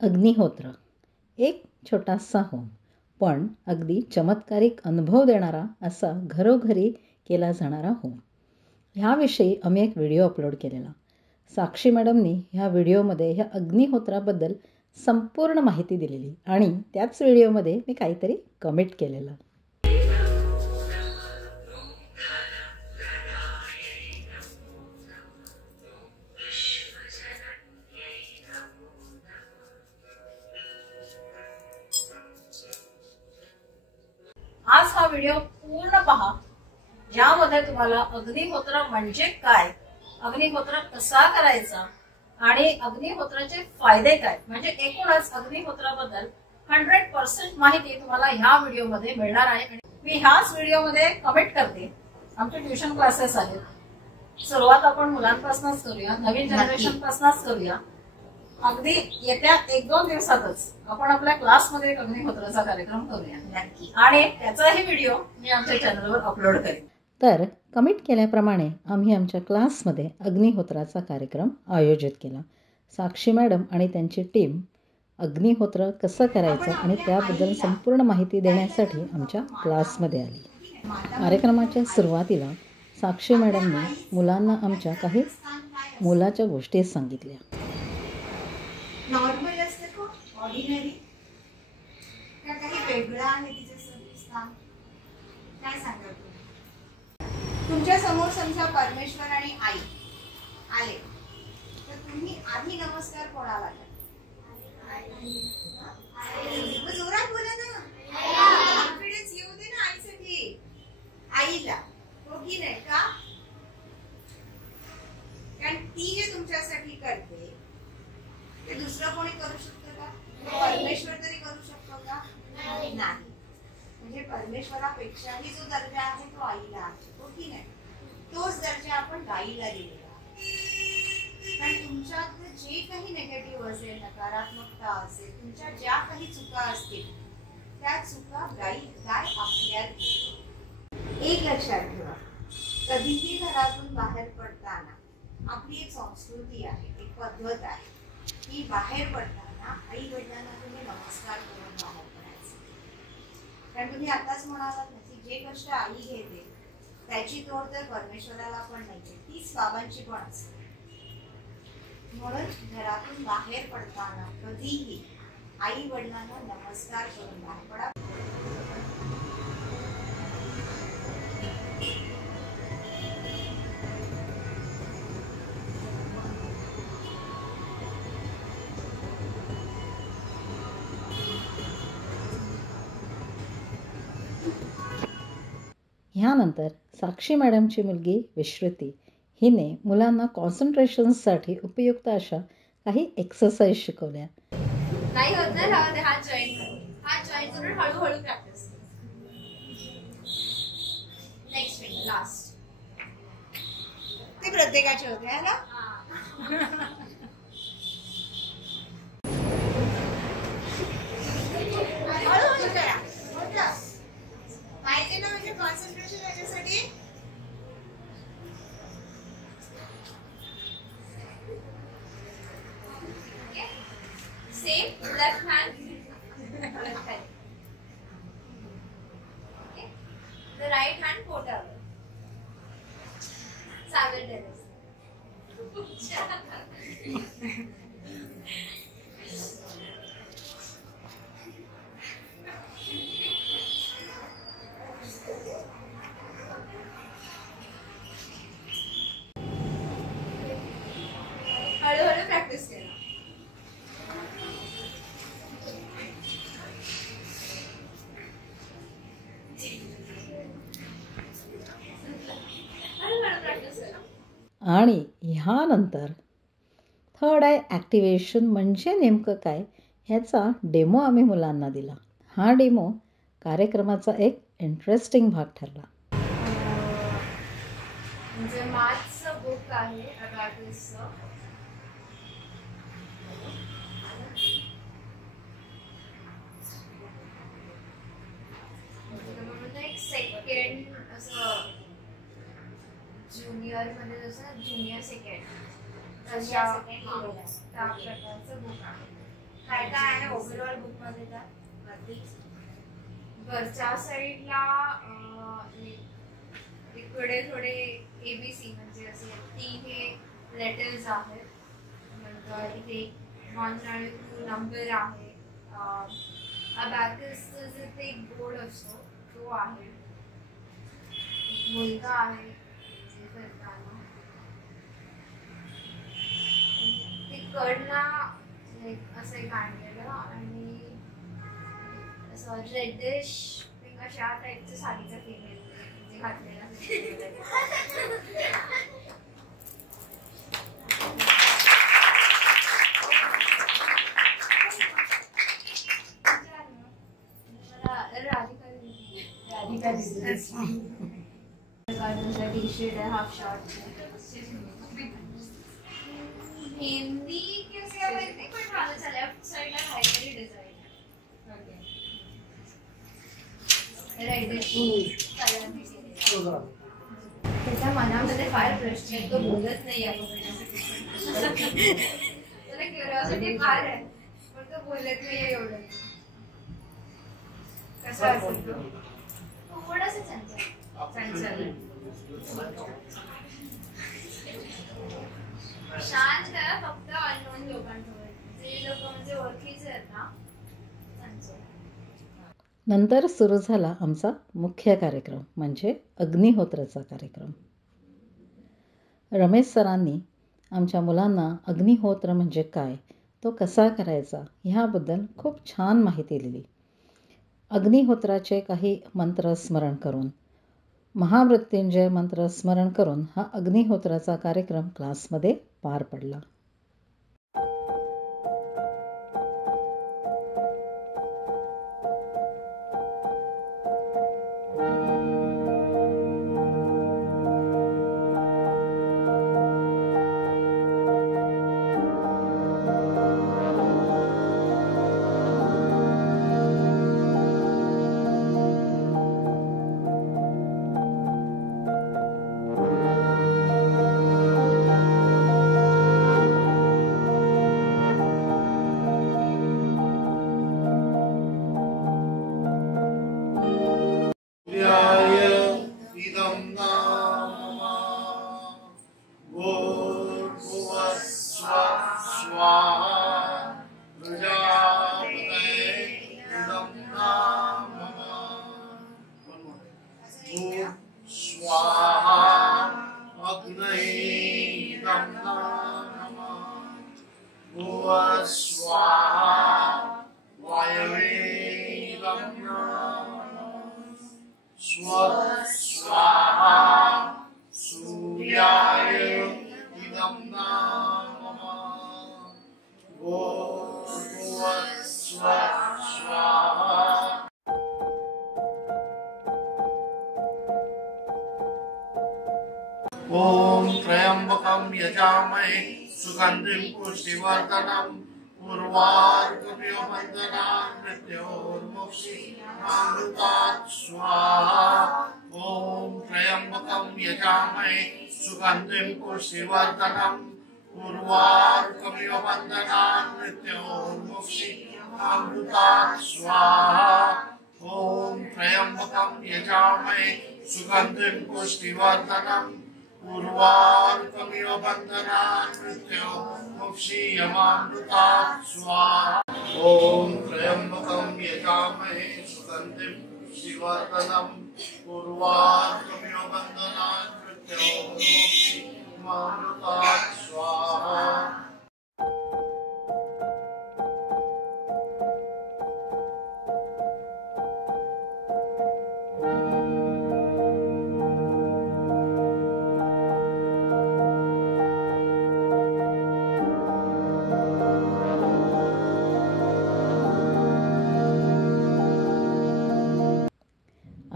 अग्निहोत्र एक छोटासा होम, पण अगदी चमत्कारिक अनुभव देणारा असा घरोघरी केला जाणारा होम. ह्याविषयी आम्ही एक व्हिडिओ अपलोड केलेला. साक्षी मॅडमनी ह्या व्हिडिओमध्ये ह्या अग्निहोत्राबद्दल संपूर्ण माहिती दिलेली आणि त्याच व्हिडिओमध्ये मी काहीतरी कमेंट केलेलं. आज हा व्हिडिओ पूर्ण पहा, ज्यामध्ये तुम्हाला अग्निहोत्र म्हणजे काय, अग्निहोत्र कसा करायचा आणि अग्निहोत्राचे फायदे काय, म्हणजे एकूणच अग्निहोत्राबद्दल 100% माहिती तुम्हाला ह्या व्हिडिओमध्ये मिळणार आहे. मी ह्याच व्हिडिओमध्ये कमेंट करते. आमचे ट्युशन क्लासेस आहेत. सुरुवात आपण मुलांपासूनच करूया, नवीन जनरेशन पासूनच करूया. अगदी येत्या 1-2 दिवसातच आपण आपल्या क्लासमध्ये अग्निहोत्राचा कार्यक्रम करूया नक्की, आणि त्याचाही व्हिडिओ मी आमच्या चॅनलवर अपलोड करेन. तर कमेंट केल्याप्रमाणे आम्ही आमच्या क्लासमध्ये अग्निहोत्राचा कार्यक्रम आयोजित केला. साक्षी मॅडम आणि त्यांची टीम अग्निहोत्र कसं करायचं आणि त्याबद्दल संपूर्ण माहिती देण्यासाठी आमच्या क्लासमध्ये आली. कार्यक्रमाच्या सुरुवातीला साक्षी मॅडमने मुलांना आमच्या काही मोलाच्या गोष्टी सांगितल्या. नॉर्मल असते का ऑर्डिनरी का काही वेगळं आहे तिचं स्थान, काय सांगा तुम्ही? तुमच्या समोर समजा परमेश्वर आणि आई आले तर तुम्ही आधी नमस्कार कोणाला द्या? जोरात बोला ना, कॉन्फिडन्स येऊ दे ना आईसाठी. आईला हो की नाही का? कारण ती जे तुमच्यासाठी करते ते दुसरं कोणी करू शकतो का? परमेश्वर तरी करू शकतो का? नाही. म्हणजे परमेश्वरापेक्षाही जो दर्जा आहे तो आईला आहे, हो की नाही? तोच दर्जा आपण गाईला दिलेला आहे. पण तुमच्यात जे काही निगेटिव्ह असेल, नकारात्मकता असेल, तुमच्या ज्या काही चुका असतील त्या चुका गाय आपल्यात. एक लक्षात ठेवा, कधीही घरातून बाहेर पडताना आपली एक संस्कृती आहे, एक पद्धत आहे की बाहेर पडताना आई वडिलांना तुम्ही नमस्कार करून बाहेर पडायचं. कारण तुम्ही आताच म्हणालात ना की जे कष्ट आई घेते त्याची तोड तर परमेश्वराला पण नाही, तीच बाबांची पण असते. म्हणून घरातून बाहेर पडताना कधीही आई वडिलांना नमस्कार करून बाहेर पडा. ह्यानंतर साक्षी मॅडमची मुलगी विश्रुती हिने मुलांना कॉन्सन्ट्रेशनसाठी उपयुक्त अशा काही एक्सरसाइज शिकवल्या. नाही होत ना, हात जॉईन करून हळूहळू प्रॅक्टिस. नेक्स्ट वीक लास्ट ते प्रत्येकाचे होते है ना. हळूहळू करा, पाहिजे ना, म्हणजे कॉन्सन्ट्रेशन याच्यासाठी. Same left hand, left hand. Okay. The right hand पोटावर. सागर टेरेस. हळूहळू प्रॅक्टिस केला. आणि ह्यानंतर थर्ड आय ॲक्टिवेशन म्हणजे नेमकं काय ह्याचा डेमो आम्ही मुलांना दिला. हा डेमो कार्यक्रमाचा एक इंटरेस्टिंग भाग ठरला. म्हणजे मॅथ्सचं बुक आहे अगाटिसचं. एक सेकंड असं ज्युनियर मध्ये जसं ज्युनियर सेकंड त्या प्रकारचं बुक आहे. काय काय आहे ओव्हरऑल बुक मध्ये त्या वरच्या साईडला इकडे थोडे ABC म्हणजे असे 3 हे लेटर्स आहेत. नंतर इथे 1 आणि 2 नंबर आहे. अबॅकसचा जे ते बोर्ड असतो तो आहे. एक मुलगा आहे जे करताना तिकडनं असं एक आणलेलं आणि असं रेडिश अशा टाईपचं साडीचं केलेलं जे घातलेलं टी शर्ट है हाफ शॉर्ट हिंदी कैसे माहिती पण माझ्या लेफ्ट साइडला काहीतरी डिझाईन त्याच्या मनामध्ये फार प्रश्न आहे, तो बोलत नाही आहे. त्याला क्युरिओसिटी फार आहे पण तो बोलत नाही आहे. एवढं कसं असेल तो थोडंसं चंचल शांत आहे फक्त अननोन लोकांसोबत. जे लोक म्हणजे ओळखीचे आहेत ना चंचल. नंतर सुरू झाला आमचा मुख्य कार्यक्रम म्हणजे अग्निहोत्राचा कार्यक्रम. रमेश सरांनी आमच्या मुलांना अग्निहोत्र म्हणजे काय, तो कसा करायचा ह्याबद्दल खूप छान माहिती दिली. अग्निहोत्राचे काही मंत्र स्मरण करून, महामृत्युंजय मंत्र स्मरण करून हा अग्निहोत्राचा कार्यक्रम क्लासमध्ये पार पडला. ओम त्र्यंबकं यजामहे सुगंधिं पुष्टिवर्धनम् उर्वारुकमिव बन्धनान् मृत्योर्मुक्षीमामृतात् स्वाहा. ओम त्र्यंबकं यजामहे सुगंधिं पुष्टिवर्धनम् उर्वारुकमिव बन्धनान् मृत्योर्मुक्षीमामृतात् स्वाहा. ओम त्र्यंबकं यजामहे सुगंधिं पुष्टिवर्धनम् उर्वारुकमिव बन्धनान् मृत्योर्मुक्षीयमामृतात् स्वाहा. ओम त्र्यंबकं यजामहे सुगंधिं पुष्टिवर्धनम् उर्वारुकमिव बन्धनान् मृत्योर्मुक्षीयमामृतात् स्वाहा.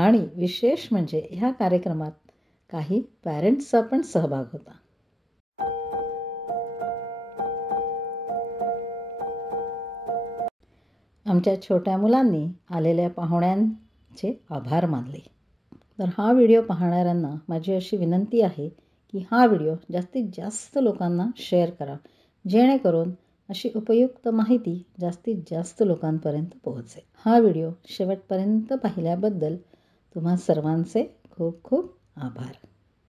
आणि विशेष म्हणजे ह्या कार्यक्रमात काही पॅरेंट्सचा पण सहभाग होता. आमच्या छोट्या मुलांनी आलेल्या पाहुण्यांचे आभार मानले. तर हा व्हिडिओ पाहणाऱ्यांना माझी अशी विनंती आहे की हा व्हिडिओ जास्तीत जास्त लोकांना शेअर करा, जेणेकरून अशी उपयुक्त माहिती जास्तीत जास्त लोकांपर्यंत पोहोचेल. हा व्हिडिओ शेवटपर्यंत पाहिल्याबद्दल तुम्हा सर्वांचे खूप खूप आभार.